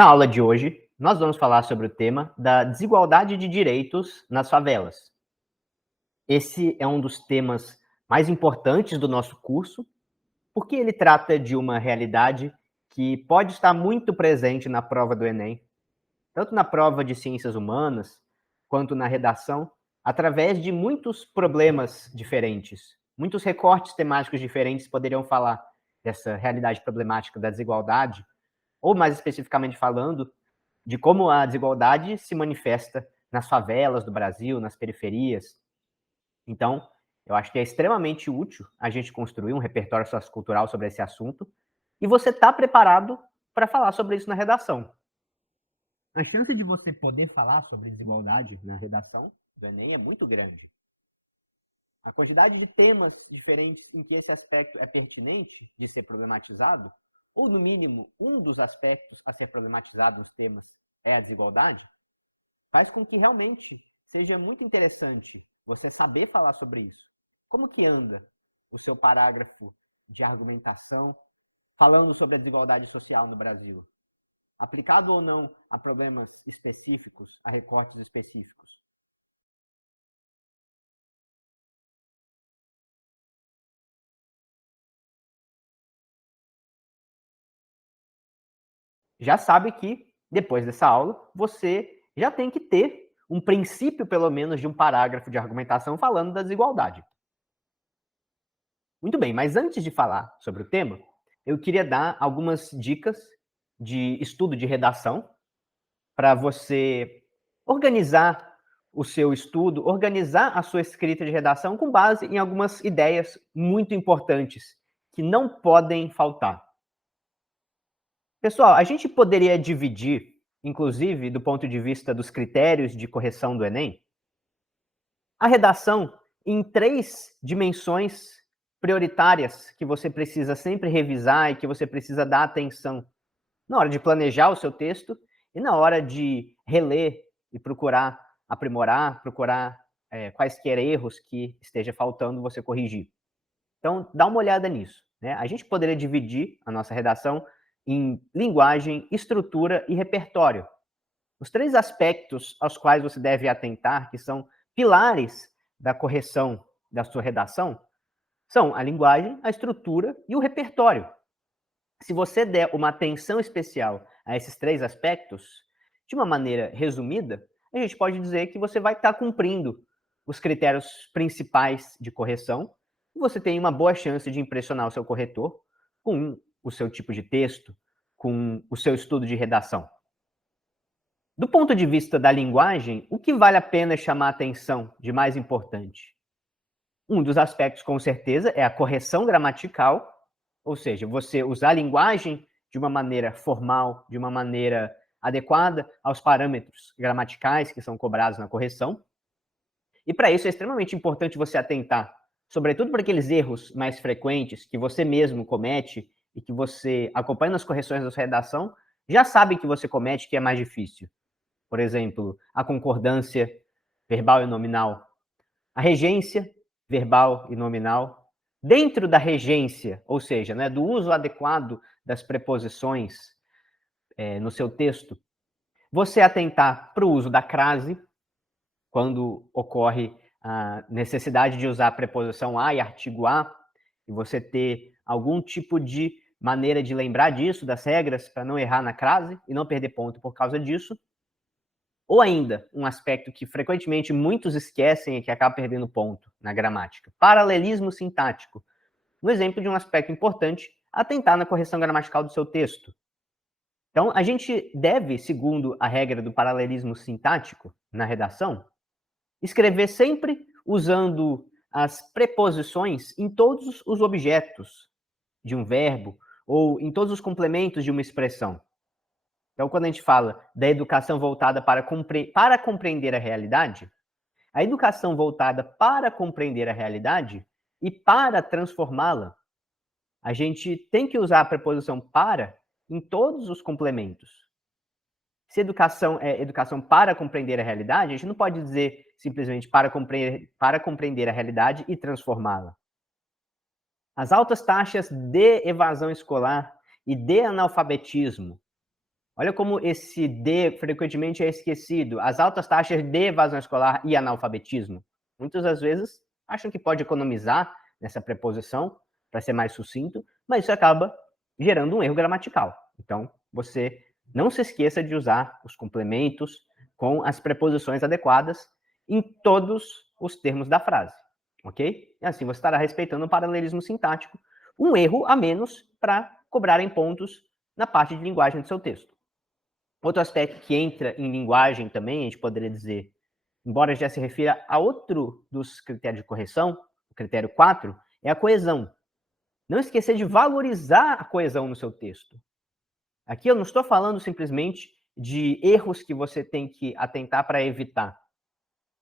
Na aula de hoje, nós vamos falar sobre o tema da desigualdade de direitos nas favelas. Esse é um dos temas mais importantes do nosso curso, porque ele trata de uma realidade que pode estar muito presente na prova do Enem, tanto na prova de ciências humanas, quanto na redação, através de muitos problemas diferentes. Muitos recortes temáticos diferentes poderiam falar dessa realidade problemática da desigualdade, ou mais especificamente falando, de como a desigualdade se manifesta nas favelas do Brasil, nas periferias. Então, eu acho que é extremamente útil a gente construir um repertório sociocultural sobre esse assunto, e você está preparado para falar sobre isso na redação. A chance de você poder falar sobre desigualdade na redação do Enem é muito grande. A quantidade de temas diferentes em que esse aspecto é pertinente de ser problematizado, ou no mínimo um dos aspectos a ser problematizado nos temas é a desigualdade, faz com que realmente seja muito interessante você saber falar sobre isso. Como que anda o seu parágrafo de argumentação falando sobre a desigualdade social no Brasil? Aplicado ou não a problemas específicos, a recortes específicos? Já sabe que, depois dessa aula, você já tem que ter um princípio, pelo menos, de um parágrafo de argumentação falando da desigualdade. Muito bem, mas antes de falar sobre o tema, eu queria dar algumas dicas de estudo de redação para você organizar o seu estudo, organizar a sua escrita de redação com base em algumas ideias muito importantes que não podem faltar. Pessoal, a gente poderia dividir, inclusive do ponto de vista dos critérios de correção do Enem, a redação em 3 dimensões prioritárias que você precisa sempre revisar e que você precisa dar atenção na hora de planejar o seu texto e na hora de reler e procurar aprimorar, procurar quaisquer erros que esteja faltando você corrigir. Então, dá uma olhada nisso, né? A gente poderia dividir a nossa redação em linguagem, estrutura e repertório. Os 3 aspectos aos quais você deve atentar, que são pilares da correção da sua redação, são a linguagem, a estrutura e o repertório. Se você der uma atenção especial a esses 3 aspectos, de uma maneira resumida, a gente pode dizer que você vai estar cumprindo os critérios principais de correção e você tem uma boa chance de impressionar o seu corretor com o seu tipo de texto, com o seu estudo de redação. Do ponto de vista da linguagem, o que vale a pena chamar a atenção de mais importante? Um dos aspectos, com certeza, é a correção gramatical, ou seja, você usar a linguagem de uma maneira formal, de uma maneira adequada aos parâmetros gramaticais que são cobrados na correção. E para isso é extremamente importante você atentar, sobretudo para aqueles erros mais frequentes que você mesmo comete e que você, acompanhando as correções da sua redação, já sabe que você comete, que é mais difícil. Por exemplo, a concordância verbal e nominal, a regência verbal e nominal. Dentro da regência, ou seja, né, do uso adequado das preposições no seu texto, você atentar para o uso da crase, quando ocorre a necessidade de usar a preposição a e artigo a, e você ter algum tipo de maneira de lembrar disso, das regras, para não errar na crase e não perder ponto por causa disso. Ou ainda, um aspecto que frequentemente muitos esquecem e que acaba perdendo ponto na gramática, paralelismo sintático. Um exemplo de um aspecto importante, atentar na correção gramatical do seu texto. Então, a gente deve, segundo a regra do paralelismo sintático na redação, escrever sempre usando as preposições em todos os objetos de um verbo ou em todos os complementos de uma expressão. Então, quando a gente fala da educação voltada para compreender a realidade, a educação voltada para compreender a realidade e para transformá-la, a gente tem que usar a preposição para em todos os complementos. Se educação é educação para compreender a realidade, a gente não pode dizer simplesmente para compreender a realidade e transformá-la. As altas taxas de evasão escolar e de analfabetismo. Olha como esse D frequentemente é esquecido. As altas taxas de evasão escolar e analfabetismo. Muitas das vezes acham que pode economizar nessa preposição para ser mais sucinto, mas isso acaba gerando um erro gramatical. Então, você não se esqueça de usar os complementos com as preposições adequadas em todos os termos da frase, ok? E assim você estará respeitando o paralelismo sintático, um erro a menos para cobrarem pontos na parte de linguagem do seu texto. Outro aspecto que entra em linguagem também, a gente poderia dizer, embora já se refira a outro dos critérios de correção, o critério 4, é a coesão. Não esquecer de valorizar a coesão no seu texto. Aqui eu não estou falando simplesmente de erros que você tem que atentar para evitar.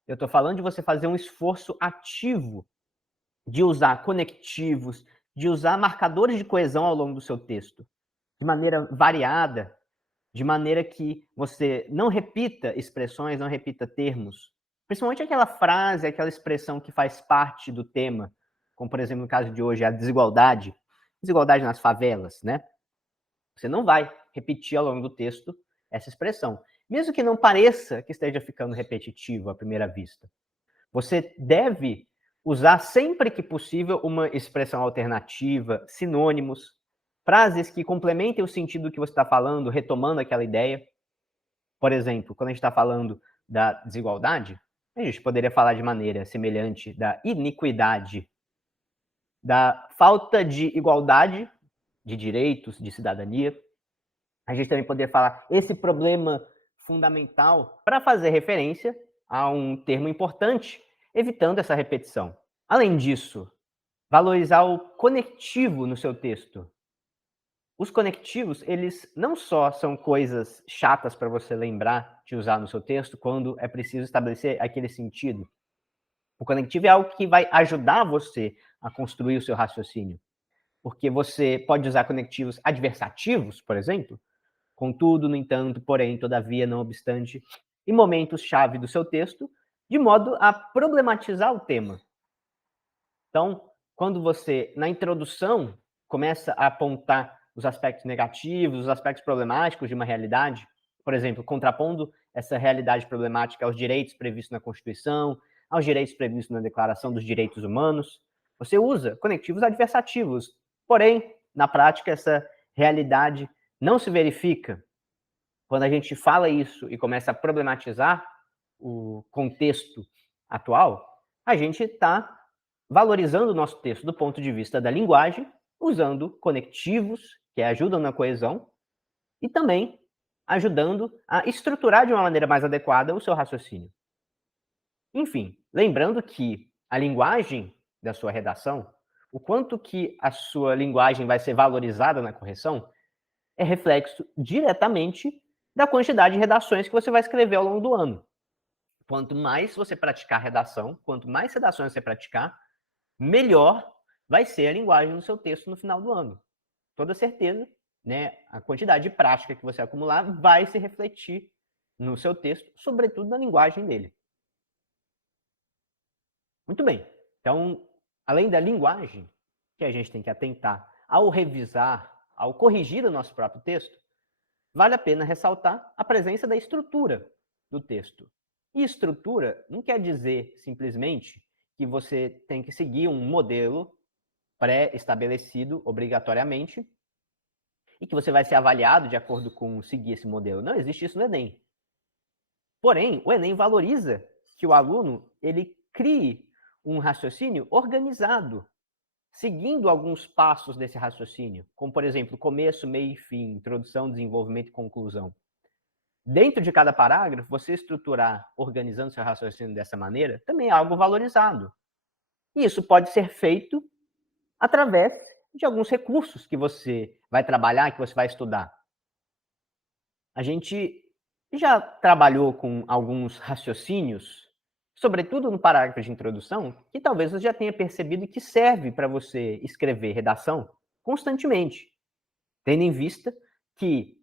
Eu estou falando de você fazer um esforço ativo de usar conectivos, de usar marcadores de coesão ao longo do seu texto, de maneira variada, de maneira que você não repita expressões, não repita termos. Principalmente aquela frase, aquela expressão que faz parte do tema, como, por exemplo, no caso de hoje, a desigualdade. Desigualdade nas favelas, né? Você não vai repetir ao longo do texto essa expressão, mesmo que não pareça que esteja ficando repetitivo à primeira vista. Você deve usar sempre que possível uma expressão alternativa, sinônimos, frases que complementem o sentido que você está falando, retomando aquela ideia. Por exemplo, quando a gente está falando da desigualdade, a gente poderia falar de maneira semelhante da iniquidade, da falta de igualdade de direitos, de cidadania. A gente também poderia falar esse problema fundamental para fazer referência a um termo importante, evitando essa repetição. Além disso, valorizar o conectivo no seu texto. Os conectivos, eles não só são coisas chatas para você lembrar de usar no seu texto quando é preciso estabelecer aquele sentido. O conectivo é algo que vai ajudar você a construir o seu raciocínio. Porque você pode usar conectivos adversativos, por exemplo, contudo, no entanto, porém, todavia, não obstante, em momentos-chave do seu texto, de modo a problematizar o tema. Então, quando você, na introdução, começa a apontar os aspectos negativos, os aspectos problemáticos de uma realidade, por exemplo, contrapondo essa realidade problemática aos direitos previstos na Constituição, aos direitos previstos na Declaração dos Direitos Humanos, você usa conectivos adversativos. Porém, na prática, essa realidade não se verifica. Quando a gente fala isso e começa a problematizar o contexto atual, a gente está valorizando o nosso texto do ponto de vista da linguagem, usando conectivos que ajudam na coesão e também ajudando a estruturar de uma maneira mais adequada o seu raciocínio. Enfim, lembrando que a linguagem da sua redação, o quanto que a sua linguagem vai ser valorizada na correção, é reflexo diretamente da quantidade de redações que você vai escrever ao longo do ano. Quanto mais você praticar redação, quanto mais redações você praticar, melhor vai ser a linguagem do seu texto no final do ano. Toda certeza, né, a quantidade de prática que você acumular vai se refletir no seu texto, sobretudo na linguagem dele. Muito bem. Então, além da linguagem que a gente tem que atentar ao revisar, ao corrigir o nosso próprio texto, vale a pena ressaltar a presença da estrutura do texto. E estrutura não quer dizer simplesmente que você tem que seguir um modelo pré-estabelecido obrigatoriamente e que você vai ser avaliado de acordo com seguir esse modelo. Não existe isso no Enem. Porém, o Enem valoriza que o aluno ele crie um raciocínio organizado, seguindo alguns passos desse raciocínio, como, por exemplo, começo, meio e fim, introdução, desenvolvimento e conclusão. Dentro de cada parágrafo, você estruturar, organizando seu raciocínio dessa maneira, também é algo valorizado. E isso pode ser feito através de alguns recursos que você vai trabalhar, que você vai estudar. A gente já trabalhou com alguns raciocínios, sobretudo no parágrafo de introdução, que talvez você já tenha percebido que serve para você escrever redação constantemente, tendo em vista que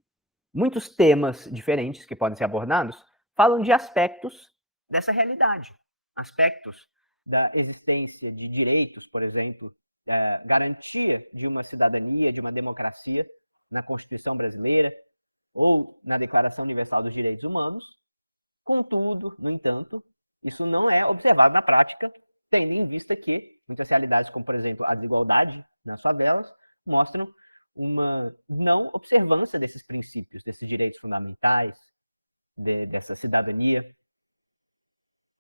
muitos temas diferentes que podem ser abordados falam de aspectos dessa realidade, aspectos da existência de direitos, por exemplo, da garantia de uma cidadania, de uma democracia na Constituição brasileira, ou na Declaração Universal dos Direitos Humanos. Contudo, no entanto, isso não é observado na prática, tendo em vista que muitas realidades, como por exemplo a desigualdade nas favelas, mostram uma não observância desses princípios, desses direitos fundamentais, dessa cidadania.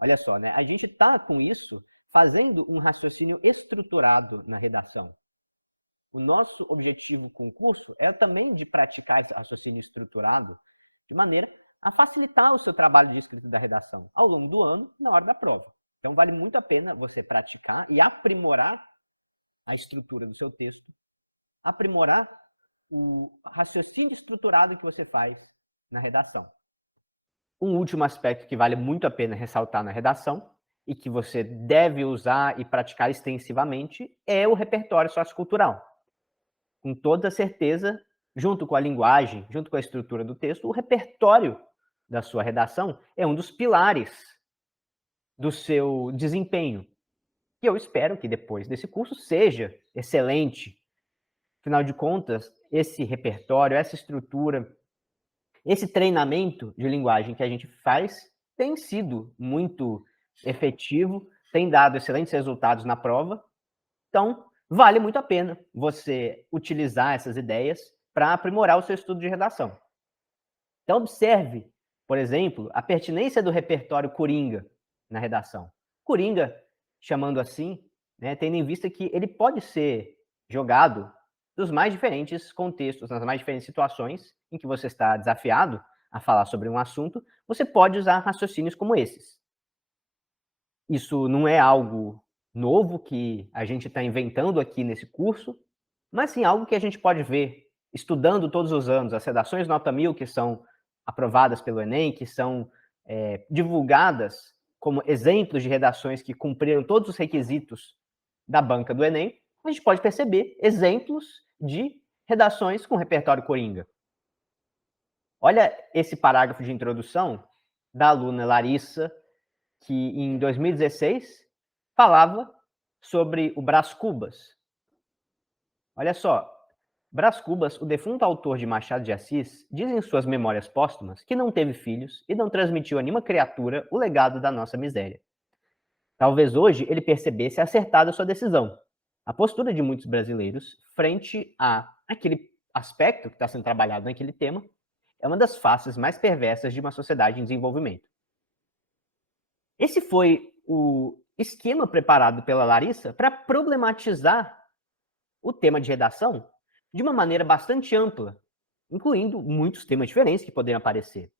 Olha só, né? A gente está com isso fazendo um raciocínio estruturado na redação. O nosso objetivo com o curso é também de praticar esse raciocínio estruturado de maneira a facilitar o seu trabalho de escrita da redação ao longo do ano, na hora da prova. Então, vale muito a pena você praticar e aprimorar a estrutura do seu texto, aprimorar o raciocínio estruturado que você faz na redação. Um último aspecto que vale muito a pena ressaltar na redação e que você deve usar e praticar extensivamente é o repertório sociocultural. Com toda certeza, junto com a linguagem, junto com a estrutura do texto, o repertório da sua redação é um dos pilares do seu desempenho. E eu espero que depois desse curso seja excelente. Afinal de contas, esse repertório, essa estrutura, esse treinamento de linguagem que a gente faz tem sido muito efetivo, tem dado excelentes resultados na prova. Então, vale muito a pena você utilizar essas ideias para aprimorar o seu estudo de redação. Então, observe, por exemplo, a pertinência do repertório coringa na redação. Coringa, chamando assim, né, tendo em vista que ele pode ser jogado nos mais diferentes contextos, nas mais diferentes situações em que você está desafiado a falar sobre um assunto, você pode usar raciocínios como esses. Isso não é algo novo que a gente está inventando aqui nesse curso, mas sim algo que a gente pode ver estudando todos os anos as redações nota 1000 que são aprovadas pelo Enem, que são divulgadas como exemplos de redações que cumpriram todos os requisitos da banca do Enem, a gente pode perceber exemplos de redações com repertório coringa. Olha esse parágrafo de introdução da aluna Larissa, que em 2016 falava sobre o Brás Cubas. Olha só, Brás Cubas, o defunto autor de Machado de Assis, diz em suas memórias póstumas que não teve filhos e não transmitiu a nenhuma criatura o legado da nossa miséria. Talvez hoje ele percebesse acertada sua decisão. A postura de muitos brasileiros frente a aquele aspecto que está sendo trabalhado naquele tema é uma das faces mais perversas de uma sociedade em desenvolvimento. Esse foi o esquema preparado pela Larissa para problematizar o tema de redação de uma maneira bastante ampla, incluindo muitos temas diferentes que poderiam aparecer.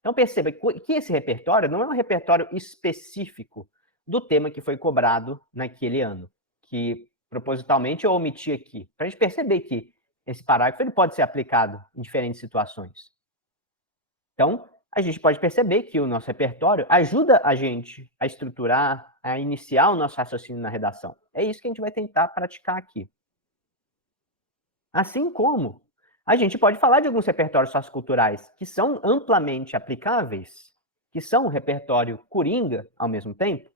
Então perceba que esse repertório não é um repertório específico do tema que foi cobrado naquele ano, que propositalmente eu omiti aqui, para a gente perceber que esse parágrafo ele pode ser aplicado em diferentes situações. Então, a gente pode perceber que o nosso repertório ajuda a gente a estruturar, a iniciar o nosso raciocínio na redação. É isso que a gente vai tentar praticar aqui. Assim como a gente pode falar de alguns repertórios socioculturais que são amplamente aplicáveis, que são um repertório coringa ao mesmo tempo,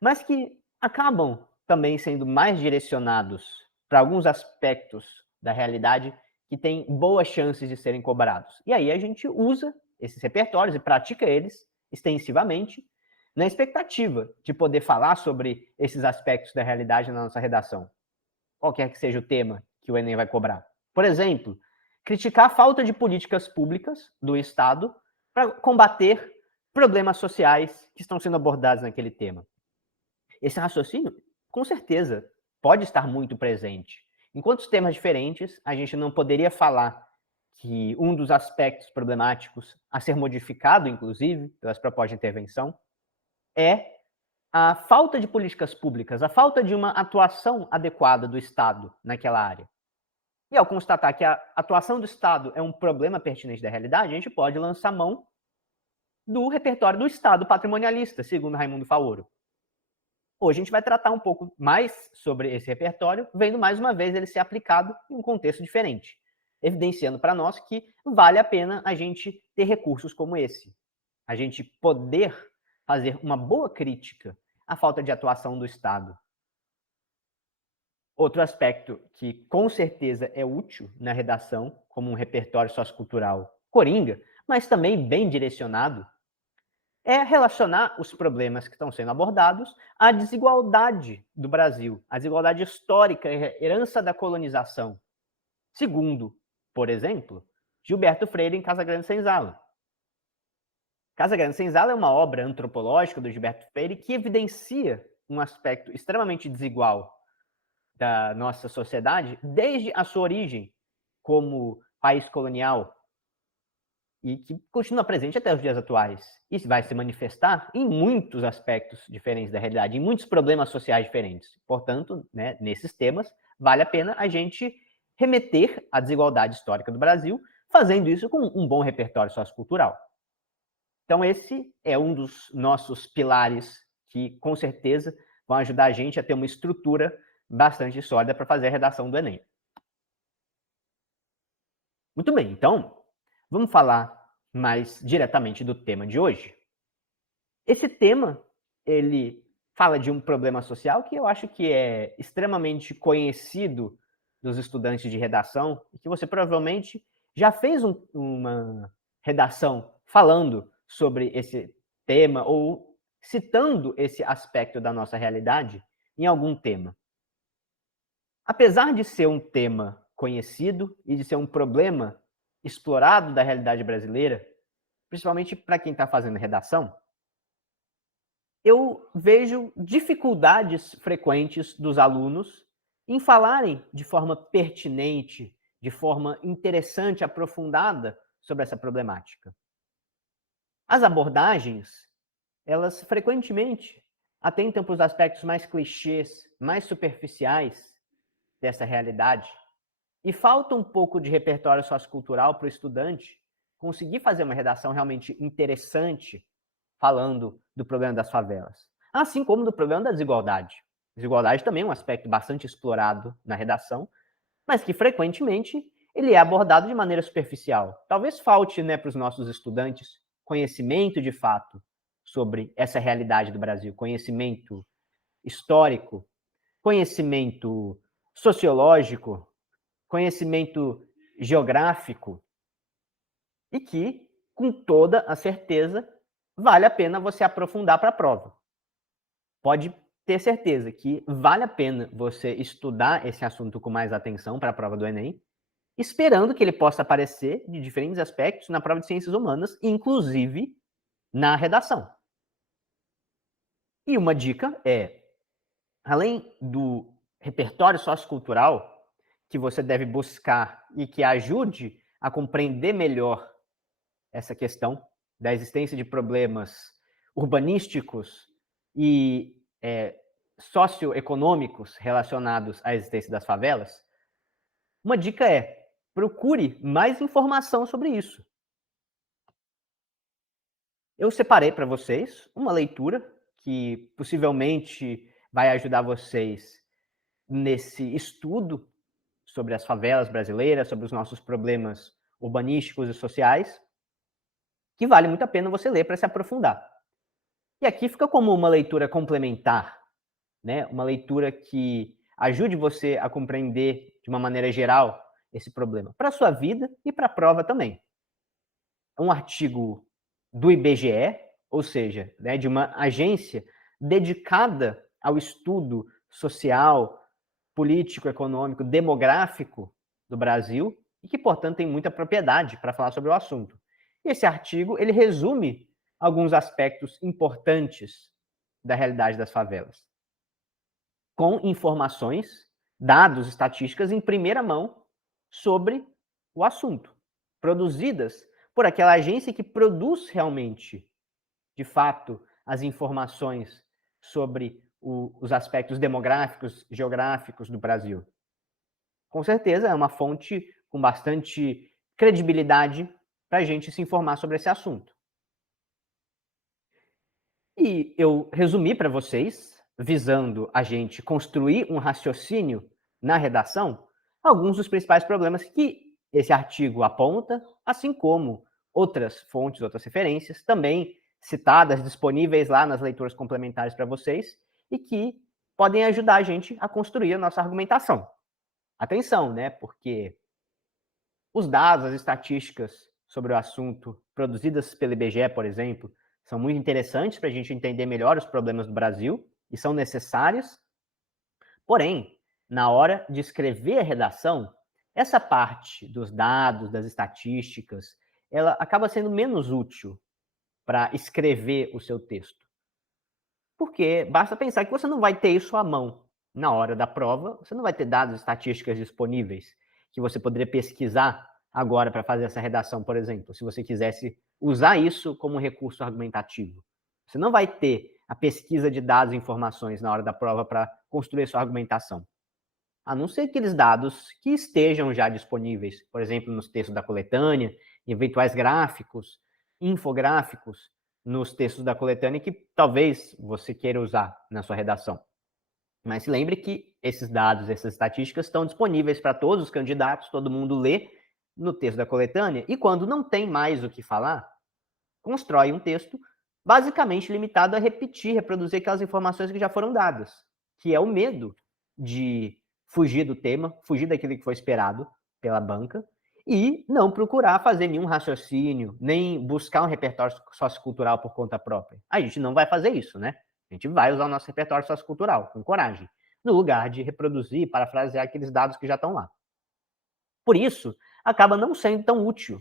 mas que acabam também sendo mais direcionados para alguns aspectos da realidade que têm boas chances de serem cobrados. E aí a gente usa esses repertórios e pratica eles extensivamente na expectativa de poder falar sobre esses aspectos da realidade na nossa redação, qualquer que seja o tema que o Enem vai cobrar. Por exemplo, criticar a falta de políticas públicas do Estado para combater problemas sociais que estão sendo abordados naquele tema. Esse raciocínio, com certeza, pode estar muito presente. Em quantos temas diferentes a gente não poderia falar que um dos aspectos problemáticos a ser modificado, inclusive, pelas propostas de intervenção, é a falta de políticas públicas, a falta de uma atuação adequada do Estado naquela área. E ao constatar que a atuação do Estado é um problema pertinente da realidade, a gente pode lançar mão do repertório do Estado patrimonialista, segundo Raimundo Faoro. Hoje a gente vai tratar um pouco mais sobre esse repertório, vendo mais uma vez ele ser aplicado em um contexto diferente, evidenciando para nós que vale a pena a gente ter recursos como esse, a gente poder fazer uma boa crítica à falta de atuação do Estado. Outro aspecto que com certeza é útil na redação, como um repertório sociocultural coringa, mas também bem direcionado, é relacionar os problemas que estão sendo abordados à desigualdade do Brasil, à desigualdade histórica, herança da colonização, segundo, por exemplo, Gilberto Freire em Casa Grande Senzala. Casa Grande Senzala é uma obra antropológica do Gilberto Freire que evidencia um aspecto extremamente desigual da nossa sociedade desde a sua origem como país colonial e que continua presente até os dias atuais. Isso vai se manifestar em muitos aspectos diferentes da realidade, em muitos problemas sociais diferentes. Portanto, né, nesses temas, vale a pena a gente remeter à desigualdade histórica do Brasil, fazendo isso com um bom repertório sociocultural. Então, esse é um dos nossos pilares que, com certeza, vão ajudar a gente a ter uma estrutura bastante sólida para fazer a redação do Enem. Muito bem, então, vamos falar mais diretamente do tema de hoje. Esse tema, ele fala de um problema social que eu acho que é extremamente conhecido dos estudantes de redação e que você provavelmente já fez uma redação falando sobre esse tema ou citando esse aspecto da nossa realidade em algum tema. Apesar de ser um tema conhecido e de ser um problema explorado da realidade brasileira, principalmente para quem está fazendo redação, eu vejo dificuldades frequentes dos alunos em falarem de forma pertinente, de forma interessante, aprofundada sobre essa problemática. As abordagens, elas frequentemente atentam para os aspectos mais clichês, mais superficiais dessa realidade, e falta um pouco de repertório sociocultural para o estudante conseguir fazer uma redação realmente interessante falando do problema das favelas, assim como do problema da desigualdade. Desigualdade também é um aspecto bastante explorado na redação, mas que frequentemente ele é abordado de maneira superficial. Talvez falte, né, para os nossos estudantes conhecimento de fato sobre essa realidade do Brasil, conhecimento histórico, conhecimento sociológico, conhecimento geográfico, e que, com toda a certeza, vale a pena você aprofundar para a prova. Pode ter certeza que vale a pena você estudar esse assunto com mais atenção para a prova do Enem, esperando que ele possa aparecer de diferentes aspectos na prova de ciências humanas, inclusive na redação. E uma dica é, além do repertório sociocultural que você deve buscar e que ajude a compreender melhor essa questão da existência de problemas urbanísticos e socioeconômicos relacionados à existência das favelas, uma dica é: procure mais informação sobre isso. Eu separei para vocês uma leitura que possivelmente vai ajudar vocês nesse estudo sobre as favelas brasileiras, sobre os nossos problemas urbanísticos e sociais, que vale muito a pena você ler para se aprofundar. E aqui fica como uma leitura complementar, né? Uma leitura que ajude você a compreender de uma maneira geral esse problema, para a sua vida e para a prova também. É um artigo do IBGE, ou seja, né, de uma agência dedicada ao estudo social, político, econômico, demográfico do Brasil e que, portanto, tem muita propriedade para falar sobre o assunto. E esse artigo, ele resume alguns aspectos importantes da realidade das favelas, com informações, dados, estatísticas em primeira mão sobre o assunto, produzidas por aquela agência que produz realmente, de fato, as informações sobre os aspectos demográficos, geográficos do Brasil. Com certeza é uma fonte com bastante credibilidade para a gente se informar sobre esse assunto. E eu resumi para vocês, visando a gente construir um raciocínio na redação, alguns dos principais problemas que esse artigo aponta, assim como outras fontes, outras referências, também citadas, disponíveis lá nas leituras complementares para vocês, e que podem ajudar a gente a construir a nossa argumentação. Atenção, né? Porque os dados, as estatísticas sobre o assunto, produzidas pelo IBGE, por exemplo, são muito interessantes para a gente entender melhor os problemas do Brasil e são necessários. Porém, na hora de escrever a redação, essa parte dos dados, das estatísticas, ela acaba sendo menos útil para escrever o seu texto. Porque basta pensar que você não vai ter isso à mão na hora da prova, você não vai ter dados estatísticas disponíveis que você poderia pesquisar agora para fazer essa redação, por exemplo, se você quisesse usar isso como recurso argumentativo. Você não vai ter a pesquisa de dados e informações na hora da prova para construir sua argumentação. A não ser aqueles dados que estejam já disponíveis, por exemplo, nos textos da coletânea, eventuais gráficos, infográficos nos textos da coletânea que talvez você queira usar na sua redação. Mas se lembre que esses dados, essas estatísticas estão disponíveis para todos os candidatos, todo mundo lê no texto da coletânea, e quando não tem mais o que falar, constrói um texto basicamente limitado a repetir, reproduzir aquelas informações que já foram dadas, que é o medo de fugir do tema, fugir daquilo que foi esperado pela banca, e não procurar fazer nenhum raciocínio, nem buscar um repertório sociocultural por conta própria. A gente não vai fazer isso, né? A gente vai usar o nosso repertório sociocultural, com coragem, no lugar de reproduzir, parafrasear aqueles dados que já estão lá. Por isso, acaba não sendo tão útil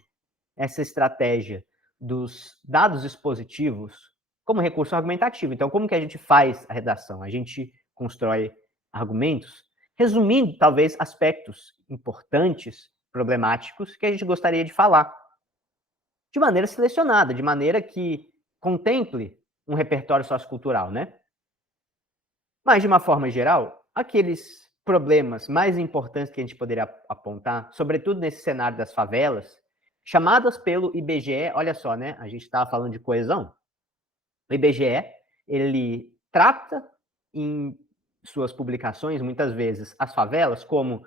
essa estratégia dos dados expositivos como recurso argumentativo. Então, como que a gente faz a redação? A gente constrói argumentos, resumindo, talvez, aspectos importantes, problemáticos, que a gente gostaria de falar, de maneira selecionada, de maneira que contemple um repertório sociocultural, né? Mas, de uma forma geral, aqueles problemas mais importantes que a gente poderia apontar, sobretudo nesse cenário das favelas, chamadas pelo IBGE, olha só, né? A gente estava falando de coesão. O IBGE, ele trata em suas publicações, muitas vezes, as favelas como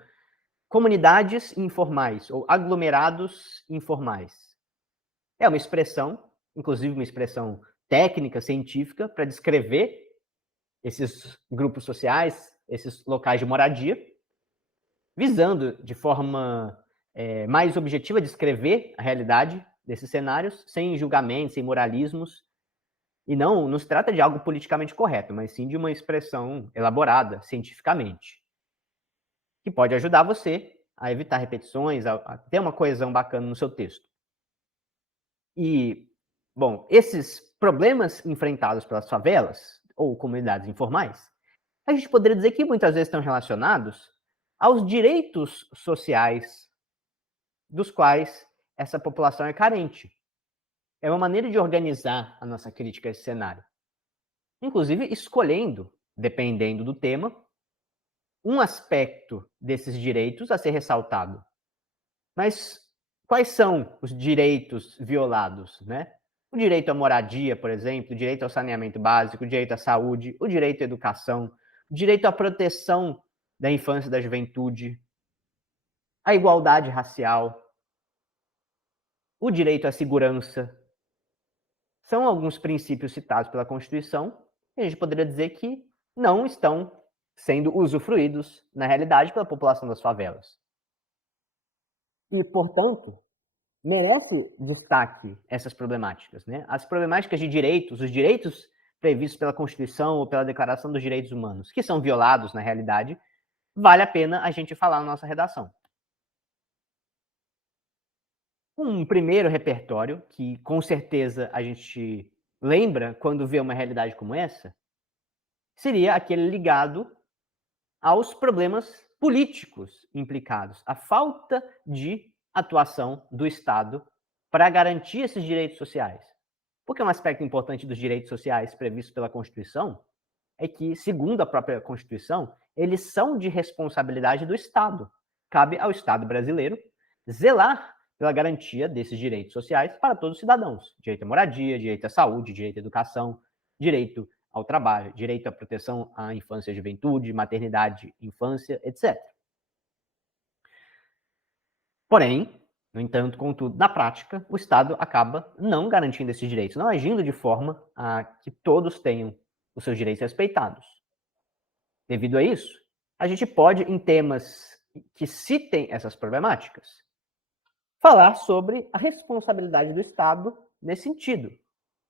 comunidades informais ou aglomerados informais. É uma expressão, inclusive uma expressão técnica, científica, para descrever esses grupos sociais, esses locais de moradia, visando de forma mais objetiva descrever a realidade desses cenários, sem julgamentos, sem moralismos, e não se trata de algo politicamente correto, mas sim de uma expressão elaborada cientificamente, que pode ajudar você a evitar repetições, a ter uma coesão bacana no seu texto. E, bom, esses problemas enfrentados pelas favelas, ou comunidades informais, a gente poderia dizer que muitas vezes estão relacionados aos direitos sociais dos quais essa população é carente. É uma maneira de organizar a nossa crítica a esse cenário. Inclusive escolhendo, dependendo do tema, um aspecto desses direitos a ser ressaltado. Mas quais são os direitos violados, né? O direito à moradia, por exemplo, o direito ao saneamento básico, o direito à saúde, o direito à educação, o direito à proteção da infância e da juventude, a igualdade racial, o direito à segurança. São alguns princípios citados pela Constituição e a gente poderia dizer que não estão sendo usufruídos, na realidade, pela população das favelas. E, portanto, merece destaque essas problemáticas, né? As problemáticas de direitos, os direitos previstos pela Constituição ou pela Declaração dos Direitos Humanos, que são violados na realidade, vale a pena a gente falar na nossa redação. Um primeiro repertório, que com certeza a gente lembra quando vê uma realidade como essa, seria aquele ligado aos problemas políticos implicados, a falta de atuação do Estado para garantir esses direitos sociais. Porque um aspecto importante dos direitos sociais previstos pela Constituição é que, segundo a própria Constituição, eles são de responsabilidade do Estado. Cabe ao Estado brasileiro zelar pela garantia desses direitos sociais para todos os cidadãos. Direito à moradia, direito à saúde, direito à educação, direito ao trabalho, direito à proteção à infância e juventude, maternidade, infância, etc. Porém, no entanto, contudo, na prática, o Estado acaba não garantindo esses direitos, não agindo de forma a que todos tenham os seus direitos respeitados. Devido a isso, a gente pode, em temas que citem essas problemáticas, falar sobre a responsabilidade do Estado nesse sentido,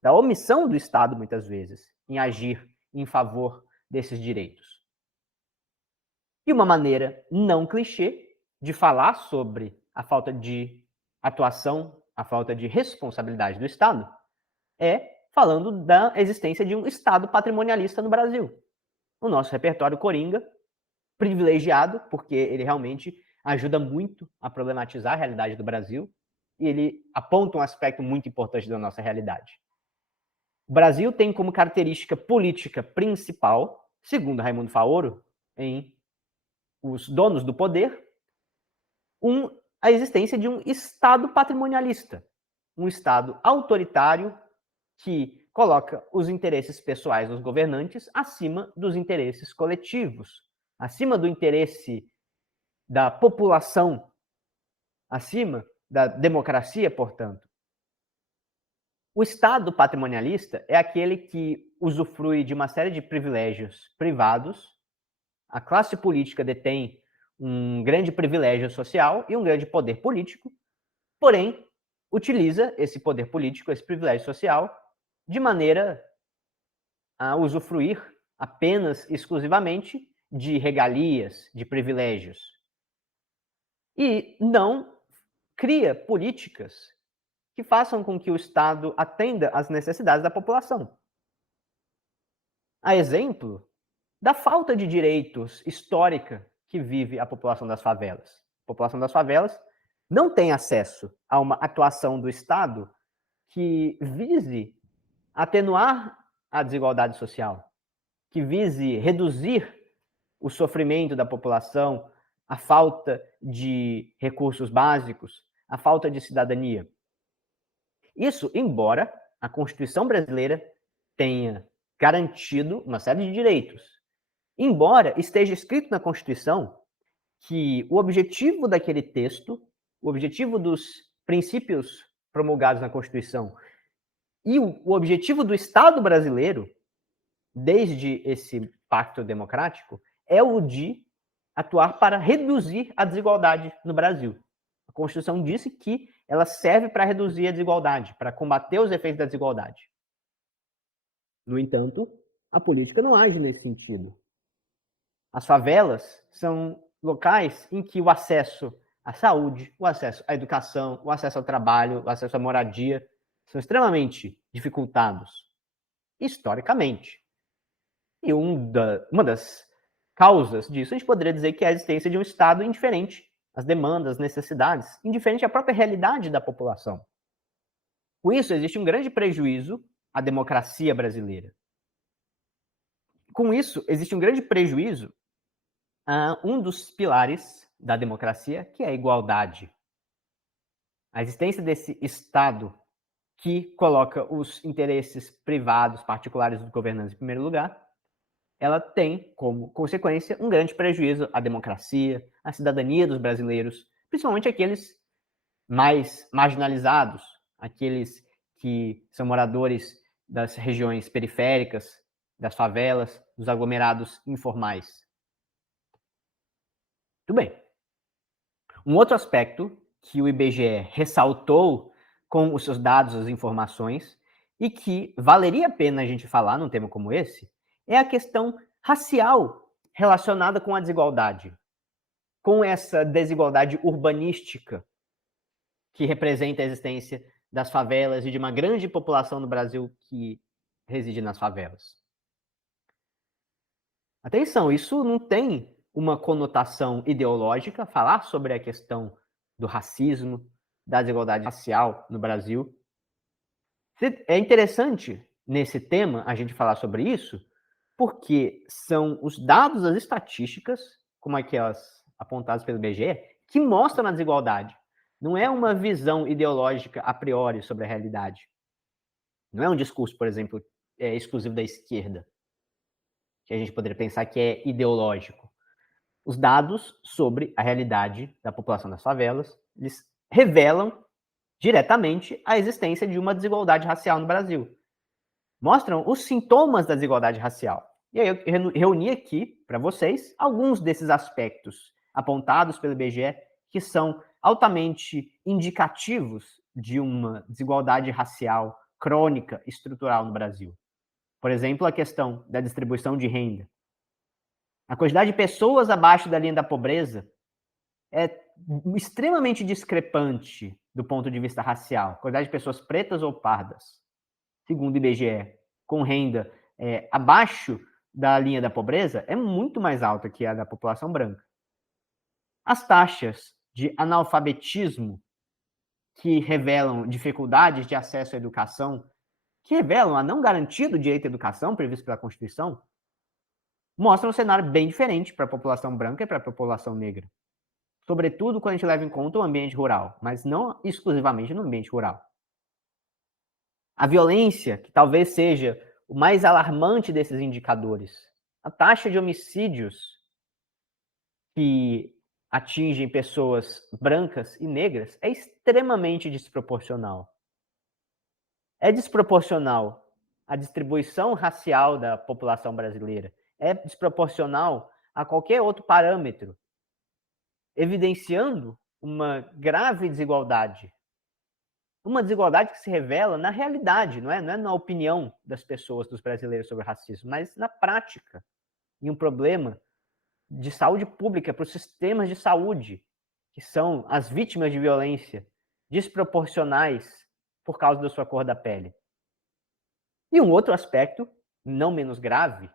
da omissão do Estado, muitas vezes, em agir em favor desses direitos. E uma maneira não clichê de falar sobre a falta de atuação, a falta de responsabilidade do Estado, é falando da existência de um Estado patrimonialista no Brasil. O nosso repertório Coringa, privilegiado, porque ele realmente ajuda muito a problematizar a realidade do Brasil e ele aponta um aspecto muito importante da nossa realidade. O Brasil tem como característica política principal, segundo Raimundo Faoro, em Os Donos do Poder, a existência de um Estado patrimonialista, um Estado autoritário que coloca os interesses pessoais dos governantes acima dos interesses coletivos, acima do interesse da população, acima da democracia, portanto. O Estado patrimonialista é aquele que usufrui de uma série de privilégios privados. A classe política detém um grande privilégio social e um grande poder político, porém, utiliza esse poder político, esse privilégio social, de maneira a usufruir apenas, exclusivamente, de regalias, de privilégios. E não cria políticas que façam com que o Estado atenda às necessidades da população. A exemplo da falta de direitos histórica que vive a população das favelas. A população das favelas não tem acesso a uma atuação do Estado que vise atenuar a desigualdade social, que vise reduzir o sofrimento da população, a falta de recursos básicos, a falta de cidadania. Isso, embora a Constituição brasileira tenha garantido uma série de direitos, embora esteja escrito na Constituição que o objetivo daquele texto, o objetivo dos princípios promulgados na Constituição e o objetivo do Estado brasileiro, desde esse pacto democrático, é o de atuar para reduzir a desigualdade no Brasil. A Constituição disse que ela serve para reduzir a desigualdade, para combater os efeitos da desigualdade. No entanto, a política não age nesse sentido. As favelas são locais em que o acesso à saúde, o acesso à educação, o acesso ao trabalho, o acesso à moradia são extremamente dificultados, historicamente. E uma das causas disso, a gente poderia dizer que é a existência de um Estado indiferente às demandas, às necessidades, indiferente à própria realidade da população. Com isso, existe um grande prejuízo à democracia brasileira. Com isso, existe um grande prejuízo a um dos pilares da democracia, que é a igualdade. A existência desse Estado que coloca os interesses privados, particulares dos governantes em primeiro lugar, ela tem como consequência um grande prejuízo à democracia, à cidadania dos brasileiros, principalmente aqueles mais marginalizados, aqueles que são moradores das regiões periféricas, das favelas, dos aglomerados informais. Muito bem. Um outro aspecto que o IBGE ressaltou com os seus dados, as informações, e que valeria a pena a gente falar num tema como esse, é a questão racial relacionada com a desigualdade, com essa desigualdade urbanística que representa a existência das favelas e de uma grande população no Brasil que reside nas favelas. Atenção, isso não tem uma conotação ideológica, falar sobre a questão do racismo, da desigualdade racial no Brasil. É interessante, nesse tema, a gente falar sobre isso, porque são os dados, as estatísticas, como aquelas apontadas pelo IBGE, que mostram a desigualdade. Não é uma visão ideológica a priori sobre a realidade. Não é um discurso, por exemplo, exclusivo da esquerda, que a gente poderia pensar que é ideológico. Os dados sobre a realidade da população das favelas, eles revelam diretamente a existência de uma desigualdade racial no Brasil. Mostram os sintomas da desigualdade racial. E aí eu reuni aqui, para vocês, alguns desses aspectos apontados pelo IBGE que são altamente indicativos de uma desigualdade racial crônica, estrutural no Brasil. Por exemplo, a questão da distribuição de renda. A quantidade de pessoas abaixo da linha da pobreza é extremamente discrepante do ponto de vista racial. A quantidade de pessoas pretas ou pardas, segundo o IBGE, com renda abaixo da linha da pobreza, é muito mais alta que a da população branca. As taxas de analfabetismo que revelam dificuldades de acesso à educação, que revelam a não garantia do direito à educação previsto pela Constituição, mostram um cenário bem diferente para a população branca e para a população negra. Sobretudo quando a gente leva em conta o ambiente rural, mas não exclusivamente no ambiente rural. A violência, que talvez seja o mais alarmante desses indicadores, a taxa de homicídios que atingem pessoas brancas e negras é extremamente desproporcional. É desproporcional à distribuição racial da população brasileira, é desproporcional a qualquer outro parâmetro, evidenciando uma grave desigualdade. Uma desigualdade que se revela na realidade, não é na opinião das pessoas, dos brasileiros sobre o racismo, mas na prática. E um problema de saúde pública para os sistemas de saúde, que são as vítimas de violência desproporcionais por causa da sua cor da pele. E um outro aspecto, não menos grave,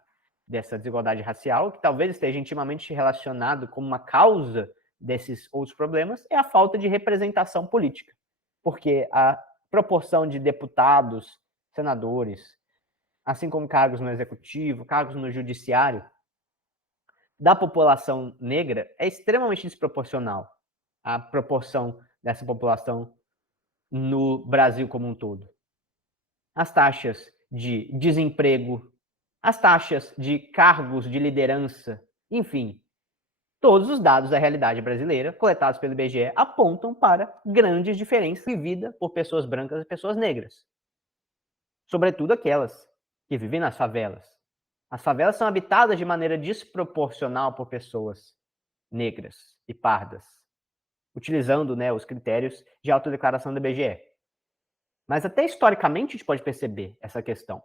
dessa desigualdade racial, que talvez esteja intimamente relacionado com uma causa desses outros problemas, é a falta de representação política. Porque a proporção de deputados, senadores, assim como cargos no executivo, cargos no judiciário, da população negra é extremamente desproporcional à proporção dessa população no Brasil como um todo. As taxas de desemprego, as taxas de cargos de liderança, enfim, todos os dados da realidade brasileira, coletados pelo IBGE, apontam para grandes diferenças vividas por pessoas brancas e pessoas negras. Sobretudo aquelas que vivem nas favelas. As favelas são habitadas de maneira desproporcional por pessoas negras e pardas, utilizando, né, os critérios de autodeclaração do IBGE. Mas até historicamente a gente pode perceber essa questão.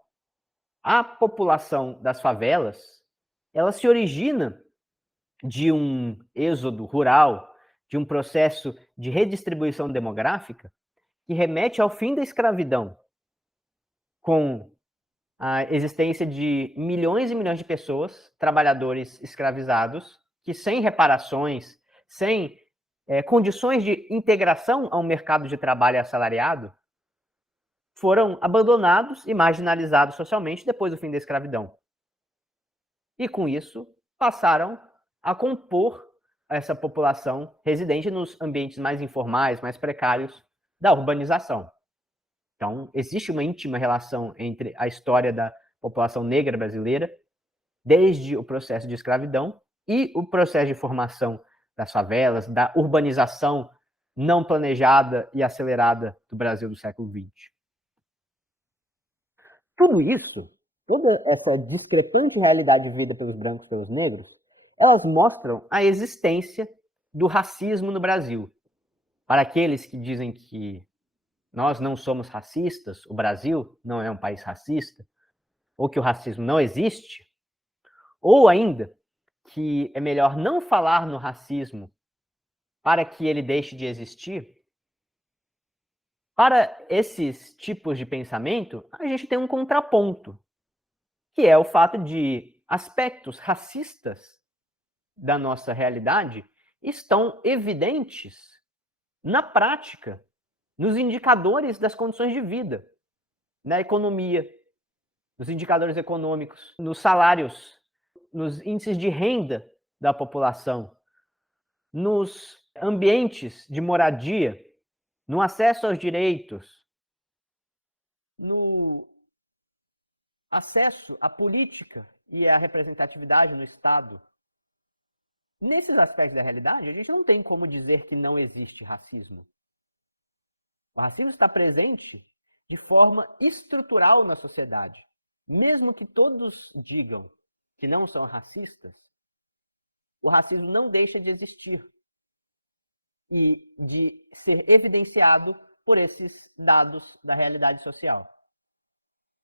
A população das favelas, ela se origina de um êxodo rural, de um processo de redistribuição demográfica que remete ao fim da escravidão, com a existência de milhões e milhões de pessoas, trabalhadores escravizados, que sem reparações, sem condições de integração ao mercado de trabalho assalariado, foram abandonados e marginalizados socialmente depois do fim da escravidão. E com isso, passaram a compor essa população residente nos ambientes mais informais, mais precários da urbanização. Então, existe uma íntima relação entre a história da população negra brasileira, desde o processo de escravidão e o processo de formação das favelas, da urbanização não planejada e acelerada do Brasil do século XX. Tudo isso, toda essa discrepante realidade vivida pelos brancos e pelos negros, elas mostram a existência do racismo no Brasil. Para aqueles que dizem que nós não somos racistas, o Brasil não é um país racista, ou que o racismo não existe, ou ainda que é melhor não falar no racismo para que ele deixe de existir, para esses tipos de pensamento, a gente tem um contraponto, que é o fato de aspectos racistas da nossa realidade estão evidentes na prática, nos indicadores das condições de vida, na economia, nos indicadores econômicos, nos salários, nos índices de renda da população, nos ambientes de moradia, no acesso aos direitos, no acesso à política e à representatividade no Estado. Nesses aspectos da realidade, a gente não tem como dizer que não existe racismo. O racismo está presente de forma estrutural na sociedade. Mesmo que todos digam que não são racistas, o racismo não deixa de existir. e de ser evidenciado por esses dados da realidade social.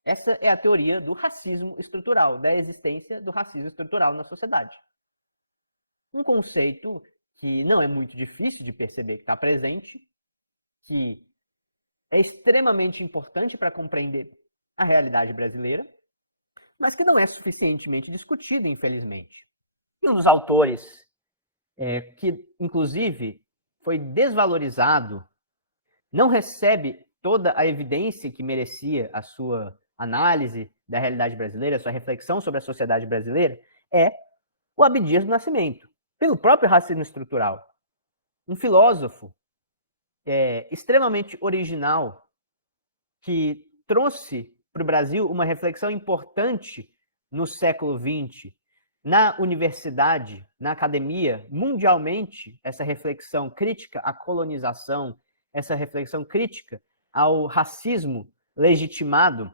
Essa é a teoria do racismo estrutural, da existência do racismo estrutural na sociedade. Um conceito que não é muito difícil de perceber que está presente, que é extremamente importante para compreender a realidade brasileira, mas que não é suficientemente discutido, infelizmente. E um dos autores que, inclusive, foi desvalorizado, não recebe toda a evidência que merecia a sua análise da realidade brasileira, a sua reflexão sobre a sociedade brasileira, é o Abdias do Nascimento, pelo próprio racismo estrutural. Um filósofo extremamente original, que trouxe para o Brasil uma reflexão importante no século XX, na universidade, na academia, mundialmente, essa reflexão crítica à colonização, essa reflexão crítica ao racismo legitimado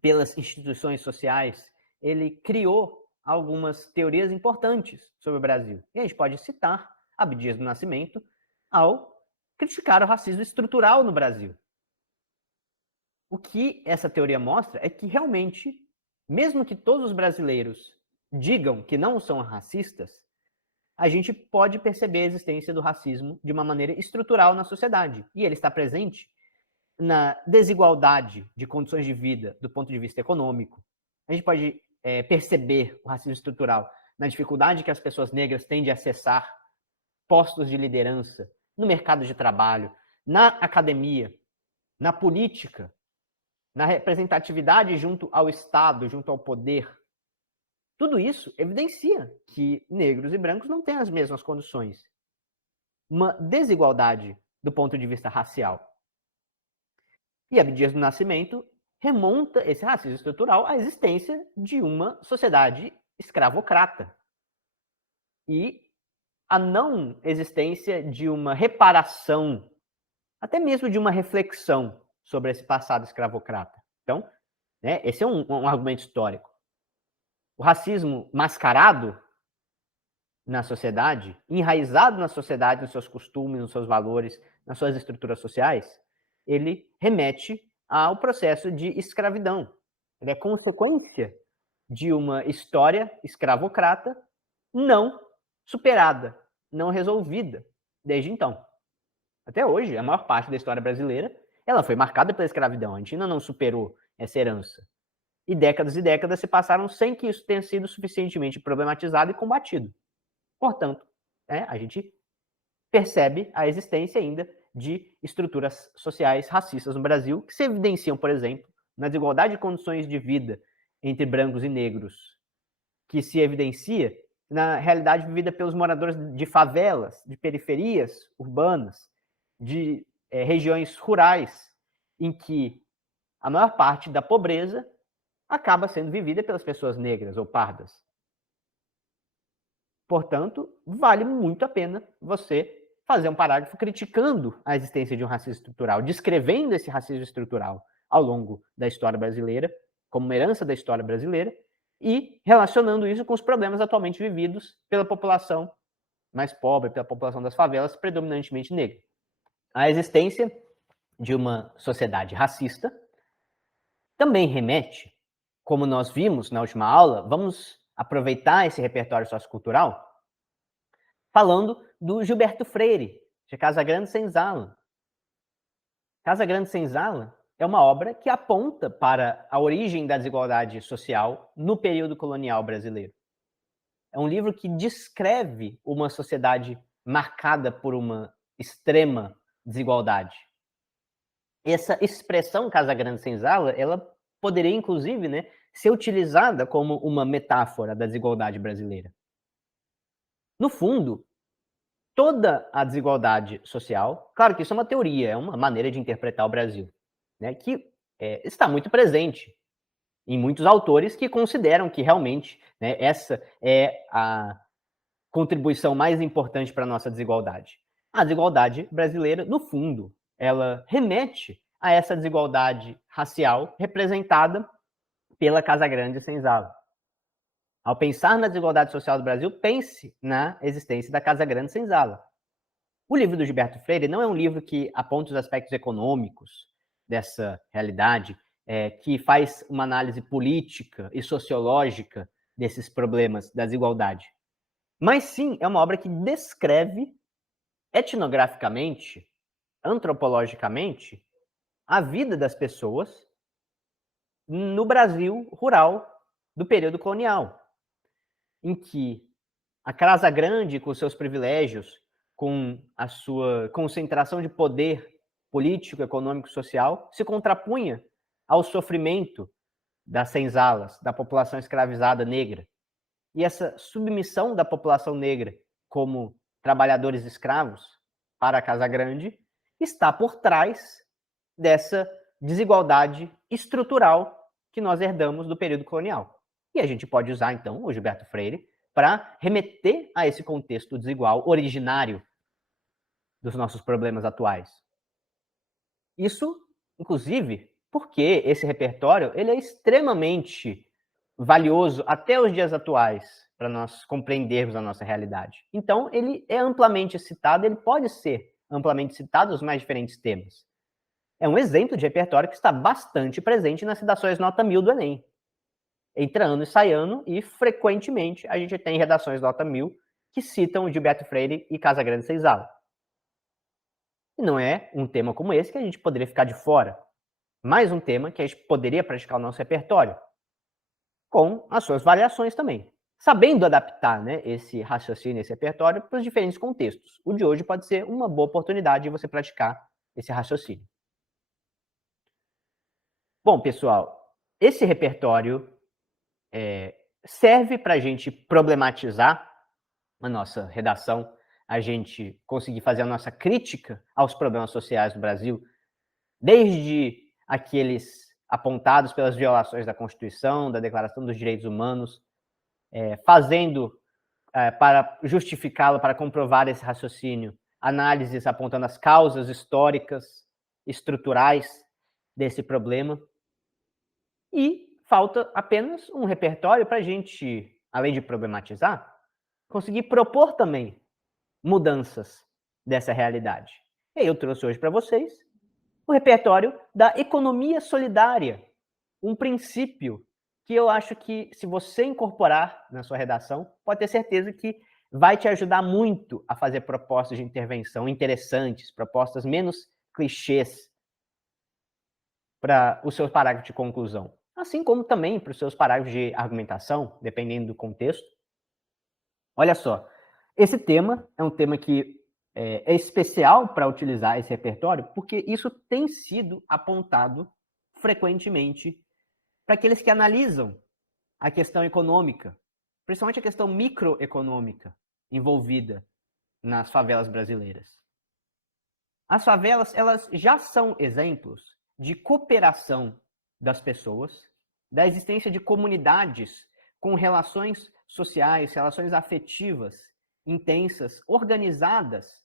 pelas instituições sociais, ele criou algumas teorias importantes sobre o Brasil. E a gente pode citar Abdias do Nascimento ao criticar o racismo estrutural no Brasil. O que essa teoria mostra é que realmente, mesmo que todos os brasileiros digam que não são racistas, a gente pode perceber a existência do racismo de uma maneira estrutural na sociedade. E ele está presente na desigualdade de condições de vida do ponto de vista econômico. A gente pode perceber o racismo estrutural na dificuldade que as pessoas negras têm de acessar postos de liderança no mercado de trabalho, na academia, na política, na representatividade junto ao Estado, junto ao poder. Tudo isso evidencia que negros e brancos não têm as mesmas condições. Uma desigualdade do ponto de vista racial. E Abdias do Nascimento remonta esse racismo estrutural à existência de uma sociedade escravocrata. E a não existência de uma reparação, até mesmo de uma reflexão sobre esse passado escravocrata. Então, esse é um argumento histórico. O racismo mascarado na sociedade, enraizado na sociedade, nos seus costumes, nos seus valores, nas suas estruturas sociais, ele remete ao processo de escravidão. Ele é consequência de uma história escravocrata não superada, não resolvida desde então. Até hoje, a maior parte da história brasileira, ela foi marcada pela escravidão. A gente ainda não superou essa herança. E décadas se passaram sem que isso tenha sido suficientemente problematizado e combatido. Portanto, a gente percebe a existência ainda de estruturas sociais racistas no Brasil, que se evidenciam, por exemplo, na desigualdade de condições de vida entre brancos e negros, que se evidencia na realidade vivida pelos moradores de favelas, de periferias urbanas, de regiões rurais, em que a maior parte da pobreza acaba sendo vivida pelas pessoas negras ou pardas. Portanto, vale muito a pena você fazer um parágrafo criticando a existência de um racismo estrutural, descrevendo esse racismo estrutural ao longo da história brasileira, como uma herança da história brasileira, e relacionando isso com os problemas atualmente vividos pela população mais pobre, pela população das favelas, predominantemente negra. A existência de uma sociedade racista também remete, como nós vimos na última aula, vamos aproveitar esse repertório sociocultural falando do Gilberto Freire, de Casagrande Senzala. Casagrande Senzala é uma obra que aponta para a origem da desigualdade social no período colonial brasileiro. É um livro que descreve uma sociedade marcada por uma extrema desigualdade. Essa expressão Casagrande Senzala, ela poderia, inclusive, ser utilizada como uma metáfora da desigualdade brasileira. No fundo, toda a desigualdade social, claro que isso é uma teoria, é uma maneira de interpretar o Brasil, que está muito presente em muitos autores que consideram que realmente essa é a contribuição mais importante para a nossa desigualdade. A desigualdade brasileira, no fundo, ela remete a essa desigualdade racial representada pela Casagrande Senzala. Ao pensar na desigualdade social do Brasil, pense na existência da Casagrande Senzala. O livro do Gilberto Freire não é um livro que aponta os aspectos econômicos dessa realidade, que faz uma análise política e sociológica desses problemas da desigualdade. Mas sim, é uma obra que descreve etnograficamente, antropologicamente, a vida das pessoas no Brasil rural do período colonial, em que a Casa Grande, com seus privilégios, com a sua concentração de poder político, econômico e social, se contrapunha ao sofrimento das senzalas, da população escravizada negra. E essa submissão da população negra como trabalhadores escravos para a Casa Grande está por trás dessa desigualdade estrutural que nós herdamos do período colonial. E a gente pode usar, então, o Gilberto Freire para remeter a esse contexto desigual originário dos nossos problemas atuais. Isso, inclusive, porque esse repertório ele é extremamente valioso até os dias atuais para nós compreendermos a nossa realidade. Então, ele é amplamente citado, ele pode ser amplamente citado nos mais diferentes temas. É um exemplo de repertório que está bastante presente nas redações nota 1000 do Enem. Entra ano e sai ano, e frequentemente a gente tem redações nota 1000 que citam Gilberto Freire e Casagrande Senzala. E não é um tema como esse que a gente poderia ficar de fora. Mais um tema que a gente poderia praticar o nosso repertório, com as suas variações também. Sabendo adaptar, né, esse raciocínio, esse repertório para os diferentes contextos. O de hoje pode ser uma boa oportunidade de você praticar esse raciocínio. Bom, pessoal, esse repertório serve para a gente problematizar a nossa redação, a gente conseguir fazer a nossa crítica aos problemas sociais do Brasil, desde aqueles apontados pelas violações da Constituição, da Declaração dos Direitos Humanos, fazendo, para justificá-lo, para comprovar esse raciocínio, análises apontando as causas históricas, estruturais desse problema. E falta apenas um repertório para a gente, além de problematizar, conseguir propor também mudanças dessa realidade. E aí eu trouxe hoje para vocês o repertório da economia solidária, um princípio que eu acho que, se você incorporar na sua redação, pode ter certeza que vai te ajudar muito a fazer propostas de intervenção interessantes, propostas menos clichês para os seus parágrafos de conclusão, assim como também para os seus parágrafos de argumentação, dependendo do contexto. Olha só, esse tema é um tema que é especial para utilizar esse repertório, porque isso tem sido apontado frequentemente para aqueles que analisam a questão econômica, principalmente a questão microeconômica envolvida nas favelas brasileiras. As favelas, elas já são exemplos de cooperação das pessoas, da existência de comunidades com relações sociais, relações afetivas intensas, organizadas,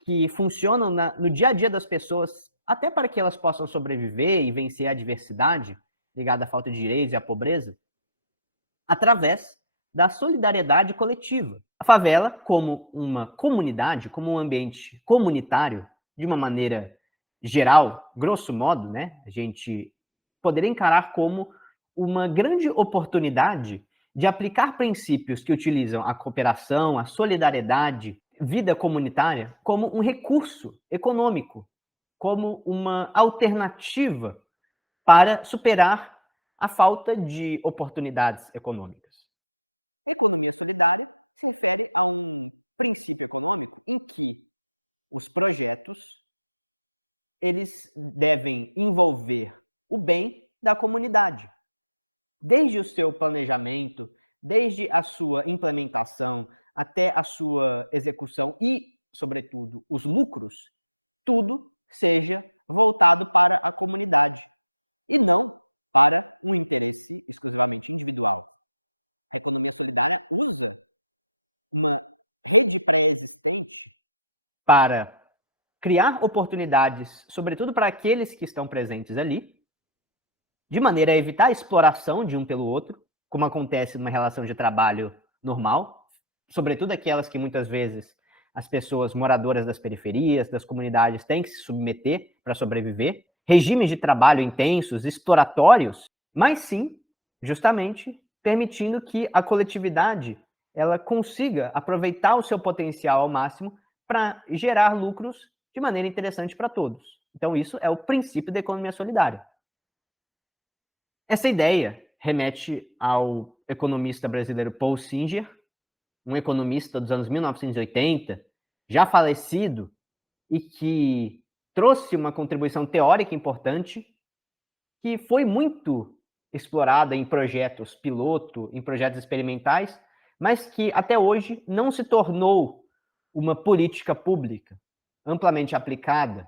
que funcionam no dia a dia das pessoas, até para que elas possam sobreviver e vencer a adversidade ligada à falta de direitos e à pobreza, através da solidariedade coletiva. A favela, como uma comunidade, como um ambiente comunitário, de uma maneira geral, grosso modo, né, a gente poderia encarar como uma grande oportunidade de aplicar princípios que utilizam a cooperação, a solidariedade, vida comunitária, como um recurso econômico, como uma alternativa para superar a falta de oportunidades econômicas. A economia solidária se refere a um princípio econômico em que os projetos eles devem envolver o bem da comunidade, desde o seu planejamento, desde a sua implementação até a sua execução e, sobretudo, os lucros, tudo seja voltado para a comunidade e não para o interesse individual. A economia solidária usa uma rede pré-existente para criar oportunidades, sobretudo para aqueles que estão presentes ali, de maneira a evitar a exploração de um pelo outro, como acontece numa relação de trabalho normal, sobretudo aquelas que muitas vezes as pessoas moradoras das periferias, das comunidades, têm que se submeter para sobreviver, regimes de trabalho intensos, exploratórios, mas sim, justamente, permitindo que a coletividade ela consiga aproveitar o seu potencial ao máximo para gerar lucros de maneira interessante para todos. Então, isso é o princípio da economia solidária. Essa ideia remete ao economista brasileiro Paul Singer, um economista dos anos 1980, já falecido, e que trouxe uma contribuição teórica importante, que foi muito explorada em projetos piloto, em projetos experimentais, mas que até hoje não se tornou uma política pública amplamente aplicada,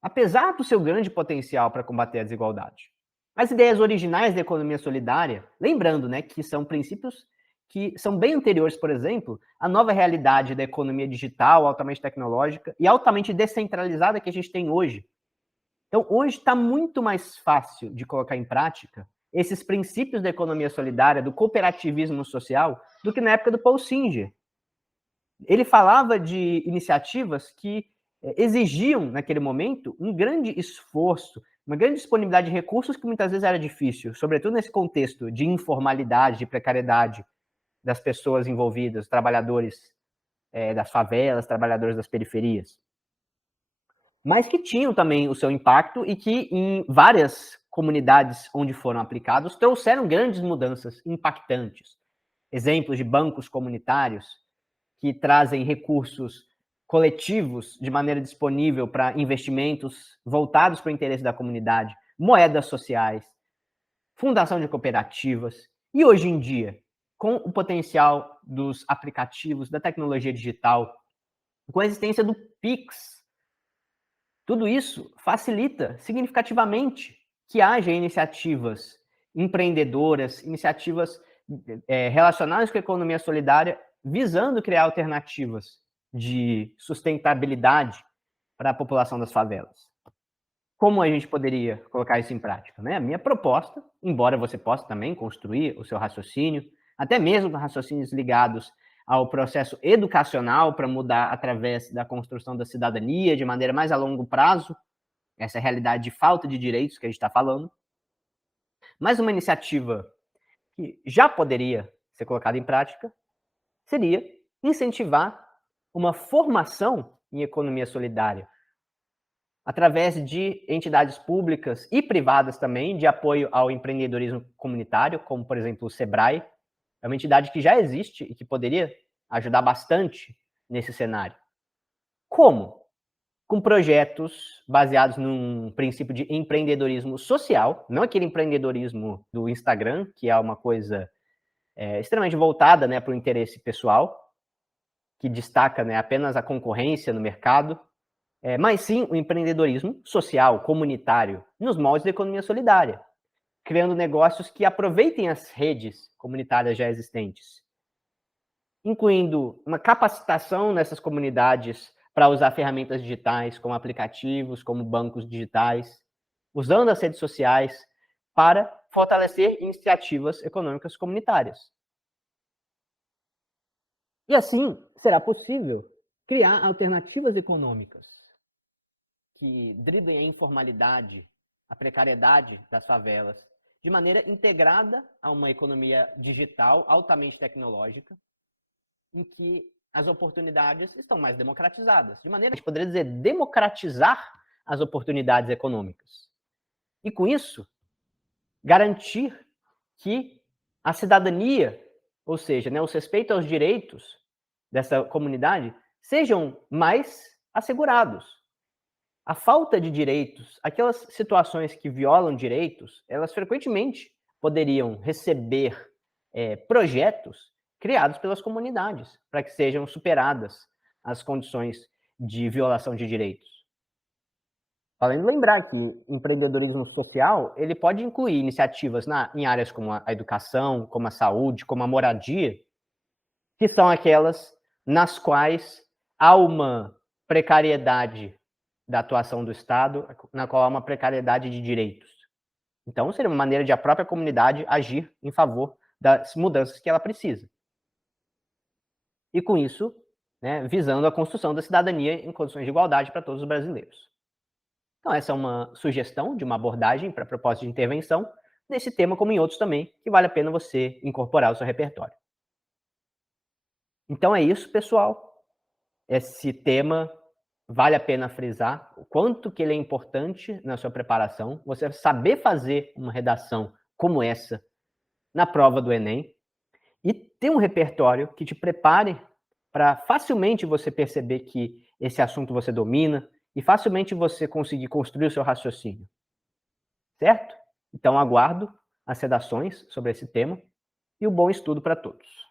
apesar do seu grande potencial para combater a desigualdade. As ideias originais da economia solidária, lembrando, né, que são princípios que são bem anteriores, por exemplo, à nova realidade da economia digital, altamente tecnológica e altamente descentralizada que a gente tem hoje. Então, hoje está muito mais fácil de colocar em prática esses princípios da economia solidária, do cooperativismo social, do que na época do Paul Singer. Ele falava de iniciativas que exigiam, naquele momento, um grande esforço, uma grande disponibilidade de recursos que muitas vezes era difícil, sobretudo nesse contexto de informalidade, de precariedade das pessoas envolvidas, trabalhadores das favelas, trabalhadores das periferias. Mas que tinham também o seu impacto e que, em várias comunidades onde foram aplicados, trouxeram grandes mudanças impactantes. Exemplos de bancos comunitários que trazem recursos coletivos de maneira disponível para investimentos voltados para o interesse da comunidade, moedas sociais, fundação de cooperativas. E hoje em dia, com o potencial dos aplicativos, da tecnologia digital, com a existência do Pix, tudo isso facilita significativamente que haja iniciativas empreendedoras, iniciativas relacionadas com a economia solidária, visando criar alternativas de sustentabilidade para a população das favelas. Como a gente poderia colocar isso em prática? Né? A minha proposta, embora você possa também construir o seu raciocínio, até mesmo raciocínios ligados ao processo educacional para mudar através da construção da cidadania de maneira mais a longo prazo, essa realidade de falta de direitos que a gente está falando, mas uma iniciativa que já poderia ser colocada em prática seria incentivar uma formação em economia solidária, através de entidades públicas e privadas também, de apoio ao empreendedorismo comunitário, como, por exemplo, o SEBRAE. É uma entidade que já existe e que poderia ajudar bastante nesse cenário. Como? Com projetos baseados num princípio de empreendedorismo social, não aquele empreendedorismo do Instagram, que é uma coisa extremamente voltada, né, para o interesse pessoal, que destaca, né, apenas a concorrência no mercado, mas sim o empreendedorismo social, comunitário, nos moldes da economia solidária, criando negócios que aproveitem as redes comunitárias já existentes, incluindo uma capacitação nessas comunidades para usar ferramentas digitais, como aplicativos, como bancos digitais, usando as redes sociais para fortalecer iniciativas econômicas comunitárias. E assim será possível criar alternativas econômicas que driblem a informalidade, a precariedade das favelas, de maneira integrada a uma economia digital altamente tecnológica, em que as oportunidades estão mais democratizadas. De maneira, a gente poderia dizer, democratizar as oportunidades econômicas. E com isso, garantir que a cidadania, ou seja, né, o respeito aos direitos dessa comunidade, sejam mais assegurados. A falta de direitos, aquelas situações que violam direitos, elas frequentemente poderiam receber projetos criados pelas comunidades para que sejam superadas as condições de violação de direitos. Além de lembrar que o empreendedorismo social ele pode incluir iniciativas em áreas como a educação, como a saúde, como a moradia, que são aquelas nas quais há uma precariedade da atuação do Estado, na qual há uma precariedade de direitos. Então, seria uma maneira de a própria comunidade agir em favor das mudanças que ela precisa. E com isso, né, visando a construção da cidadania em condições de igualdade para todos os brasileiros. Então, essa é uma sugestão de uma abordagem para propósito de intervenção, nesse tema, como em outros também, que vale a pena você incorporar ao seu repertório. Então é isso, pessoal. Esse tema vale a pena frisar o quanto que ele é importante na sua preparação. Você saber fazer uma redação como essa na prova do Enem e ter um repertório que te prepare para facilmente você perceber que esse assunto você domina e facilmente você conseguir construir o seu raciocínio, certo? Então aguardo as redações sobre esse tema e um bom estudo para todos.